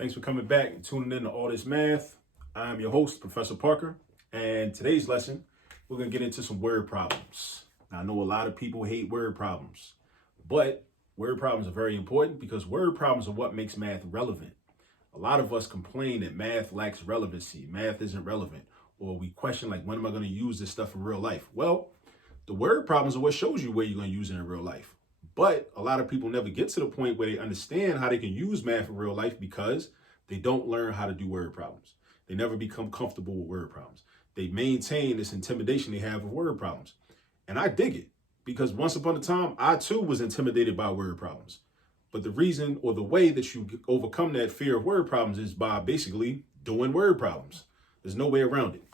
Thanks for coming back and tuning in to All This Math. I'm your host, Professor Parker, and today's lesson, we're going to get into some word problems. Now, I know a lot of people hate word problems, but word problems are very important because word problems are what makes math relevant. A lot of us complain that math lacks relevancy, math isn't relevant, or we question like, when am I going to use this stuff in real life? Well, the word problems are what shows you where you're going to use it in real life. But a lot of people never get to the point where they understand how they can use math in real life because they don't learn how to do word problems. They never become comfortable with word problems. They maintain this intimidation they have of word problems. And I dig it because once upon a time, I too was intimidated by word problems. But the reason or the way that you overcome that fear of word problems is by basically doing word problems. There's no way around it.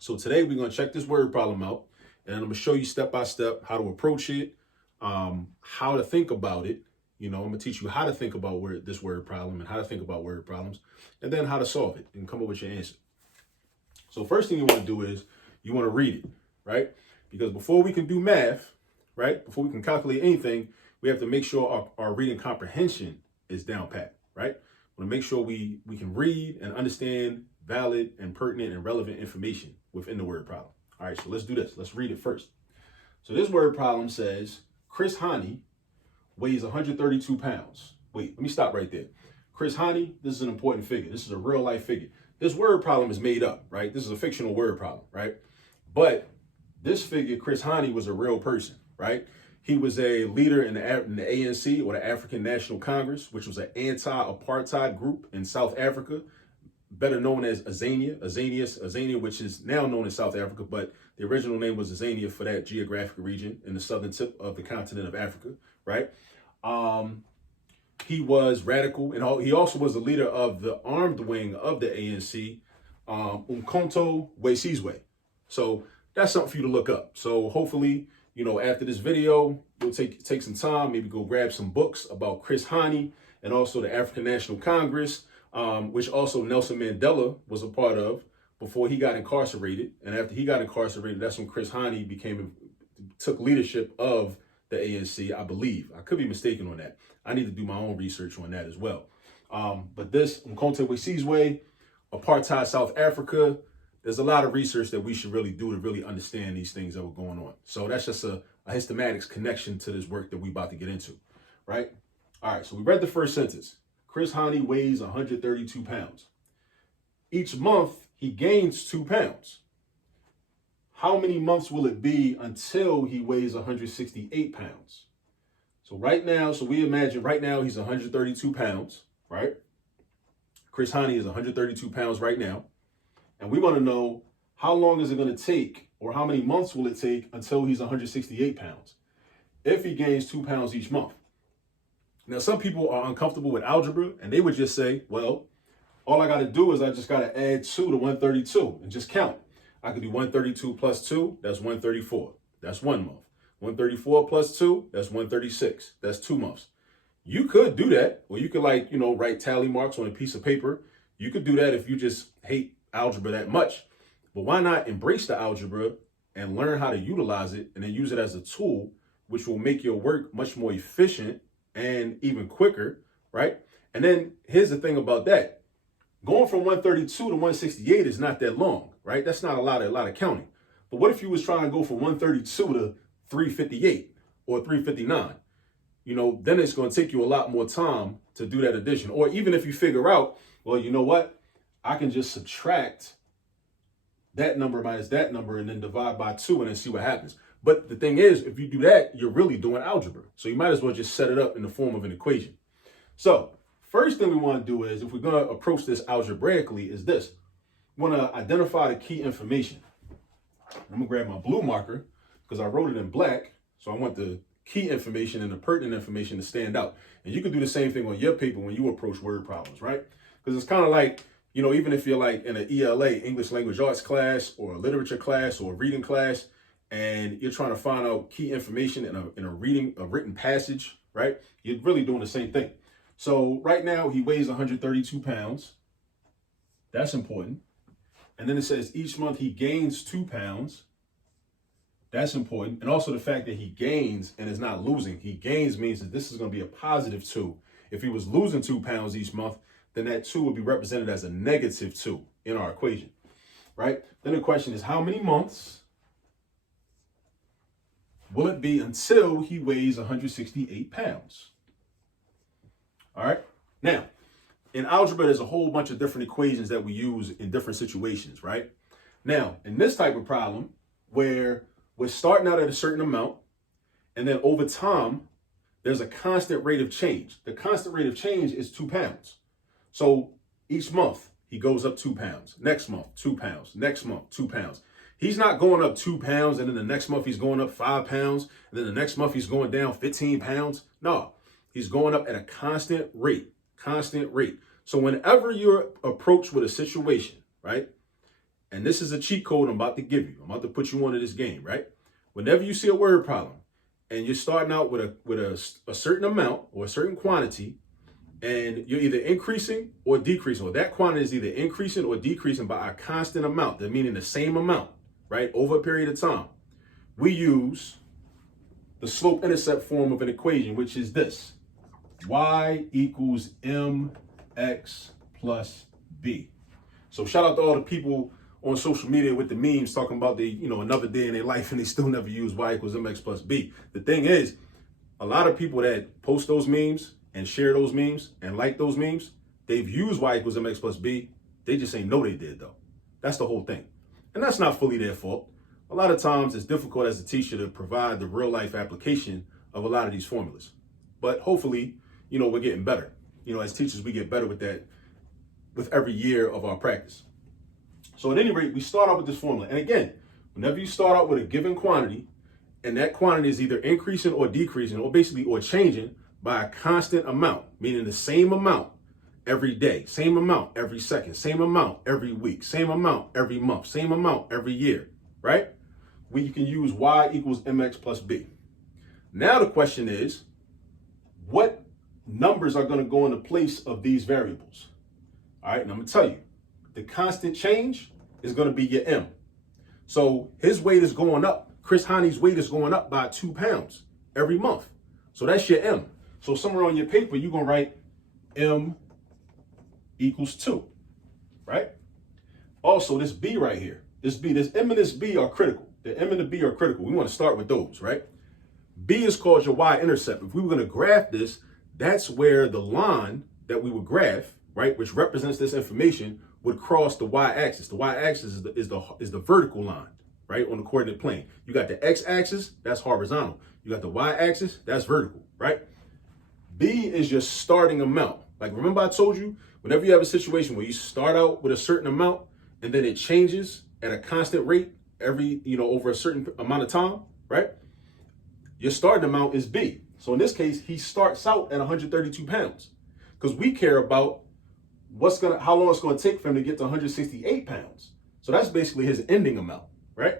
So today we're going to check this word problem out and I'm going to show you step by step how to approach it, how to think about it. I'm going to teach you how to think about this word problem and how to think about word problems, and then how to solve it and come up with your answer. So first thing you want to do is you want to read it, right? Because before we can do math, right, before we can calculate anything, we have to make sure our reading comprehension is down pat, right? We want to make sure we can read and understand valid and pertinent and relevant information within the word problem. All right, so let's do this. Let's read it first. So this word problem says, Chris Hani weighs 132 pounds. Wait, let me stop right there. Chris Hani, this is an important figure. This is a real life figure. This word problem is made up, right? This is a fictional word problem, right? But this figure, Chris Hani, was a real person, right? He was a leader in the ANC, or the African National Congress, which was an anti-apartheid group in South Africa, better known as Azania, which is now known as South Africa, but the original name was Azania for that geographic region in the southern tip of the continent of Africa, right? He was radical, and he also was the leader of the armed wing of the ANC, Umkhonto we Sizwe. So that's something for you to look up. So hopefully, after this video, you'll take some time, maybe go grab some books about Chris Hani and also the African National Congress, which also Nelson Mandela was a part of before he got incarcerated. And after he got incarcerated, that's when Chris Hani took leadership of the ANC, I believe. I could be mistaken on that. I need to do my own research on that as well. But this Umkhonto we Sizwe, apartheid South Africa, there's a lot of research that we should really do to really understand these things that were going on. So that's just a hystematics connection to this work that we're about to get into, right? All right, so we read the first sentence. Chris Hani weighs 132 pounds. Each month, he gains 2 pounds. How many months will it be until he weighs 168 pounds? So we imagine right now he's 132 pounds, right? Chris Hani is 132 pounds right now. And we want to know how long is it going to take, or how many months will it take until he's 168 pounds if he gains 2 pounds each month? Now, some people are uncomfortable with algebra and they would just say, well, all I got to do is I just got to add 2 to 132 and just count. I could do 132 plus 2, that's 134. That's 1 month. 134 plus 2, that's 136. That's 2 months. You could do that, or you could write tally marks on a piece of paper. You could do that if you just hate algebra that much. But why not embrace the algebra and learn how to utilize it and then use it as a tool, which will make your work much more efficient and even quicker, right? And then here's the thing about that. Going from 132 to 168 is not that long, right? That's not a lot of counting. But what if you was trying to go from 132 to 358 or 359? Then it's going to take you a lot more time to do that addition. Or even if you figure out, well, you know what? I can just subtract that number minus that number and then divide by 2 and then see what happens. But the thing is, if you do that, you're really doing algebra. So you might as well just set it up in the form of an equation. So first thing we want to do is, if we're going to approach this algebraically, is this. We want to identify the key information. I'm going to grab my blue marker because I wrote it in black. So I want the key information and the pertinent information to stand out. And you can do the same thing on your paper when you approach word problems, right? Because it's kind of like, even if you're like in an ELA, English Language Arts class, or a literature class, or a reading class, and you're trying to find out key information in a written passage, right? You're really doing the same thing. So right now he weighs 132 pounds. That's important. And then it says each month he gains 2 pounds. That's important. And also the fact that he gains and is not losing. He gains means that this is going to be a positive 2. If he was losing 2 pounds each month, then that 2 would be represented as a negative 2 in our equation, right? Then the question is, how many months will it be until he weighs 168 pounds? All right. Now, in algebra, there's a whole bunch of different equations that we use in different situations, right? Now, in this type of problem, where we're starting out at a certain amount, and then over time, there's a constant rate of change. The constant rate of change is 2 pounds. So each month, he goes up 2 pounds. Next month, 2 pounds. Next month, 2 pounds. He's not going up 2 pounds, and then the next month he's going up 5 pounds, and then the next month he's going down 15 pounds. No, he's going up at a constant rate. So whenever you're approached with a situation, right? And this is a cheat code I'm about to give you. I'm about to put you onto this game, right? Whenever you see a word problem and you're starting out with a certain amount or a certain quantity, and you're either increasing or decreasing, or that quantity is either increasing or decreasing by a constant amount, that meaning the same amount, right, over a period of time, we use the slope-intercept form of an equation, which is this: y equals mx plus b. So shout out to all the people on social media with the memes talking about another day in their life and they still never use y equals mx plus b. The thing is, a lot of people that post those memes and share those memes and like those memes, they've used y equals mx plus b. They just ain't know they did, though. That's the whole thing. And that's not fully their fault. A lot of times it's difficult as a teacher to provide the real life application of a lot of these formulas. But hopefully, we're getting better. As teachers, we get better with that with every year of our practice. So at any rate, we start out with this formula. And again, whenever you start out with a given quantity, and that quantity is either increasing or decreasing, or changing by a constant amount, meaning the same amount every day, same amount every second, same amount every week, same amount every month, same amount every year, right? You can use y equals mx plus b. Now the question is, what numbers are going to go in the place of these variables? All right, and I'm going to tell you, the constant change is going to be your m. So his weight is going up. Chris Haney's weight is going up by 2 pounds every month. So that's your m. So somewhere on your paper, you're going to write m equals 2, right? Also, this b right here, this m and this b are critical. The m and the b are critical. We want to start with those, right? B is called your y-intercept. If we were going to graph this, that's where the line that we would graph, right, which represents this information, would cross the y-axis. The y-axis is the vertical line, right, on the coordinate plane. You got the x-axis, that's horizontal. You got the y-axis, that's vertical, right? B is your starting amount. Like, remember I told you, whenever you have a situation where you start out with a certain amount and then it changes at a constant rate every, over a certain amount of time, right? Your starting amount is B. So in this case, he starts out at 132 pounds because we care about how long it's going to take for him to get to 168 pounds. So that's basically his ending amount, right?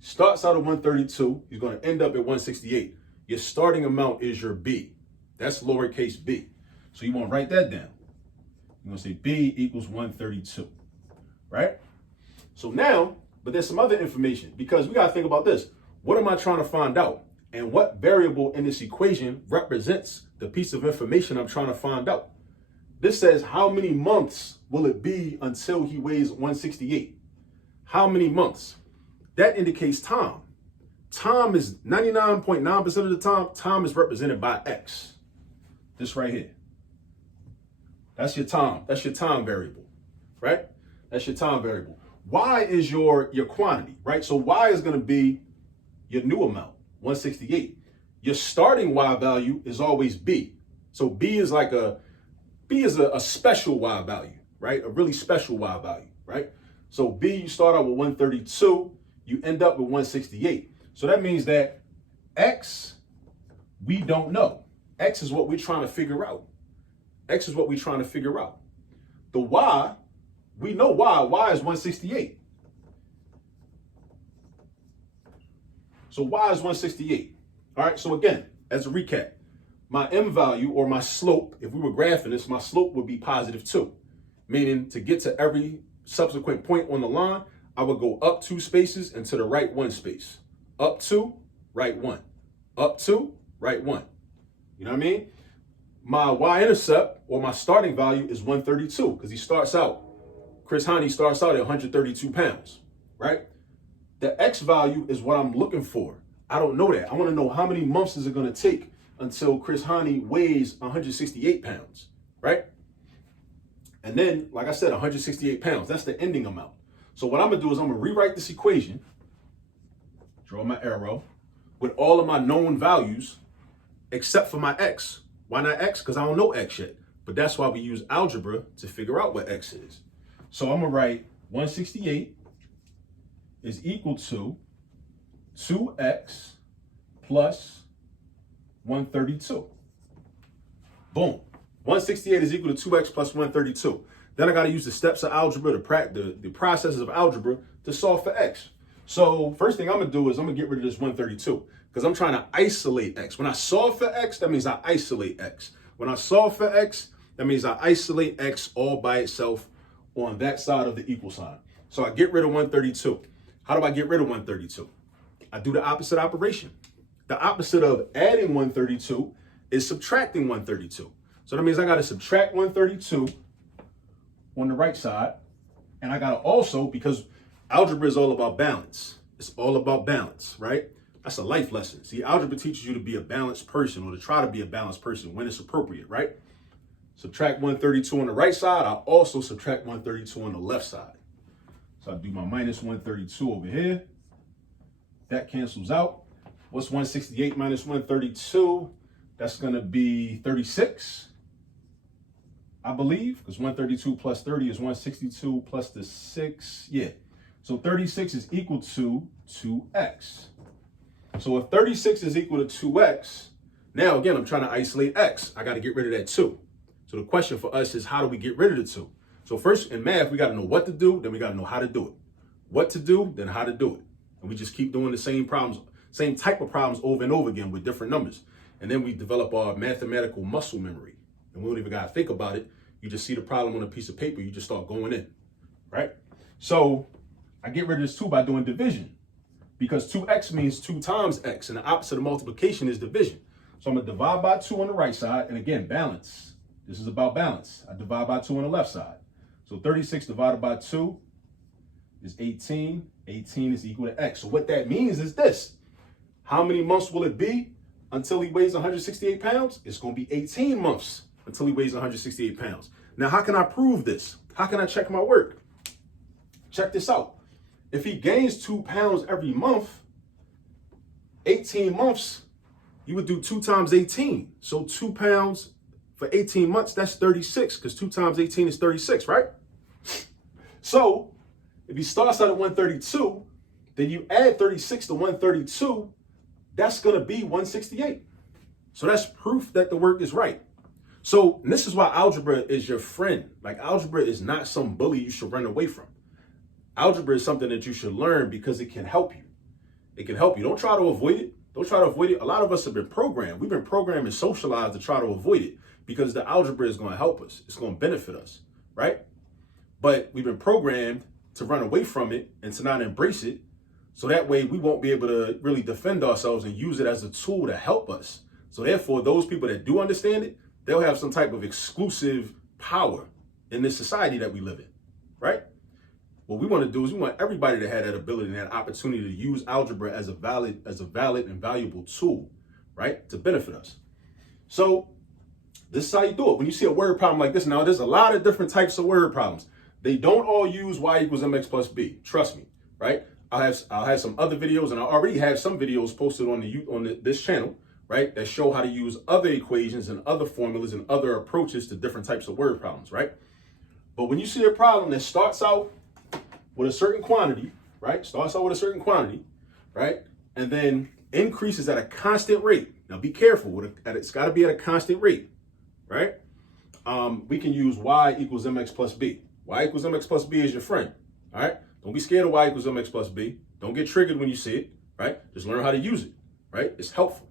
Starts out at 132. He's going to end up at 168. Your starting amount is your B. That's lowercase b. So you want to write that down. You're going to say B equals 132, right? So now, but there's some other information because we got to think about this. What am I trying to find out? And what variable in this equation represents the piece of information I'm trying to find out? This says, how many months will it be until he weighs 168? How many months? That indicates time. Time is 99.9% of the time is represented by X. This right here. That's your time. That's your time variable, right? That's your time variable. Y is your quantity, right? So Y is going to be your new amount, 168. Your starting Y value is always B. So B is a special Y value, right? A really special Y value, right? So B, you start out with 132, you end up with 168. So that means that X, we don't know. X is what we're trying to figure out. X is what we're trying to figure out. The Y, we know Y. Y is 168. So Y is 168. All right, so again, as a recap, my M value or my slope, if we were graphing this, my slope would be positive 2. Meaning to get to every subsequent point on the line, I would go up 2 spaces and to the right 1 space. Up 2, right 1. Up 2, right 1. You know what I mean? my y-intercept, or my starting value, is 132, because he starts out, Chris Hani starts out at 132 pounds, right? The X value is what I'm looking for. I don't know that. I want to know how many months is it going to take until Chris Hani weighs 168 pounds, right? And then, like I said, 168 pounds, that's the ending amount. So what I'm going to do is I'm going to rewrite this equation, draw my arrow, with all of my known values, except for my X. Why not X? Because I don't know X yet. But that's why we use algebra to figure out what X is. So I'm going to write 168 is equal to 2x plus 132. Boom. 168 is equal to 2x plus 132. Then I got to use the steps of algebra, the processes of algebra to solve for x. So first thing I'm going to do is I'm going to get rid of this 132 because I'm trying to isolate x. When I solve for x, that means I isolate x. When I solve for x, that means I isolate x all by itself on that side of the equal sign. So I get rid of 132. How do I get rid of 132? I do the opposite operation. The opposite of adding 132 is subtracting 132. So that means I got to subtract 132 on the right side. And I got to also, because algebra is all about balance. It's all about balance, right? That's a life lesson. See, algebra teaches you to be a balanced person, or to try to be a balanced person when it's appropriate, right? Subtract 132 on the right side. I also subtract 132 on the left side. So I do my minus 132 over here. That cancels out. What's 168 minus 132? That's going to be 36, I believe, because 132 plus 30 is 162 plus the 6. Yeah. So 36 is equal to 2x. So if 36 is equal to 2x, now again, I'm trying to isolate x. I got to get rid of that 2. So the question for us is, how do we get rid of the 2? So first, in math, we got to know what to do, then we got to know how to do it. What to do, then how to do it. And we just keep doing the same problems, same type of problems over and over again with different numbers. And then we develop our mathematical muscle memory. And we don't even got to think about it. You just see the problem on a piece of paper, you just start going in, right? So I get rid of this 2 by doing division, because 2x means 2 times x, and the opposite of multiplication is division. So I'm going to divide by 2 on the right side, and again, balance. This is about balance. I divide by 2 on the left side. So 36 divided by 2 is 18. 18 is equal to x. So what that means is this. How many months will it be until he weighs 168 pounds? It's going to be 18 months until he weighs 168 pounds. Now, how can I prove this? How can I check my work? Check this out. If he gains 2 pounds every month, 18 months, you would do 2 times 18. So 2 pounds for 18 months, that's 36, because 2 times 18 is 36, right? So if he starts out at 132, then you add 36 to 132, that's going to be 168. So that's proof that the work is right. So this is why algebra is your friend. Like, algebra is not some bully you should run away from. Algebra is something that you should learn because it can help you. It can help you. Don't try to avoid it. Don't try to avoid it. A lot of us have been programmed. We've been programmed and socialized to try to avoid it because the algebra is going to help us. It's going to benefit us, right? But we've been programmed to run away from it and to not embrace it. So that way we won't be able to really defend ourselves and use it as a tool to help us. So therefore, those people that do understand it, they'll have some type of exclusive power in this society that we live in, right? What we want to do is we want everybody to have that ability and that opportunity to use algebra as a valid and valuable tool, right? To benefit us. So this is how you do it. When you see a word problem like this, now there's a lot of different types of word problems. They don't all use y equals mx plus b. Trust me, right? I'll have some other videos, and I already have some videos posted on this channel, right? That show how to use other equations and other formulas and other approaches to different types of word problems, right? But when you see a problem that starts out with a certain quantity, right? Starts out with a certain quantity, right? And then increases at a constant rate. Now be careful, it's got to be at a constant rate, right? We can use y equals mx plus b. Y equals mx plus b is your friend, all right? Don't be scared of y equals mx plus b. Don't get triggered when you see it, right? Just learn how to use it, right? It's helpful.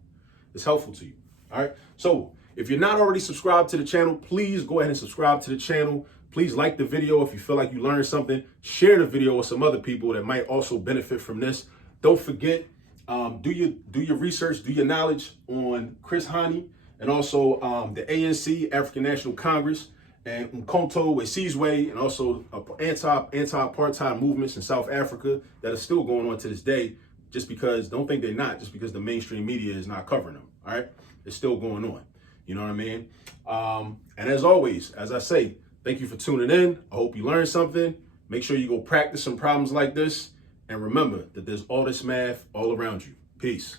It's helpful to you, all right? So if you're not already subscribed to the channel, please go ahead and subscribe to the channel. Please like the video if you feel like you learned something. Share the video with some other people that might also benefit from this. Don't forget, do your research, do your knowledge on Chris Hani and also the ANC, African National Congress, and Umkhonto we Sizwe, and also anti-apartheid movements in South Africa that are still going on to this day. Just because, don't think they're not, just because the mainstream media is not covering them. All right, it's still going on. You know what I mean? And as always, as I say, thank you for tuning in. I hope you learned something. Make sure you go practice some problems like this. And remember that there's all this math all around you. Peace.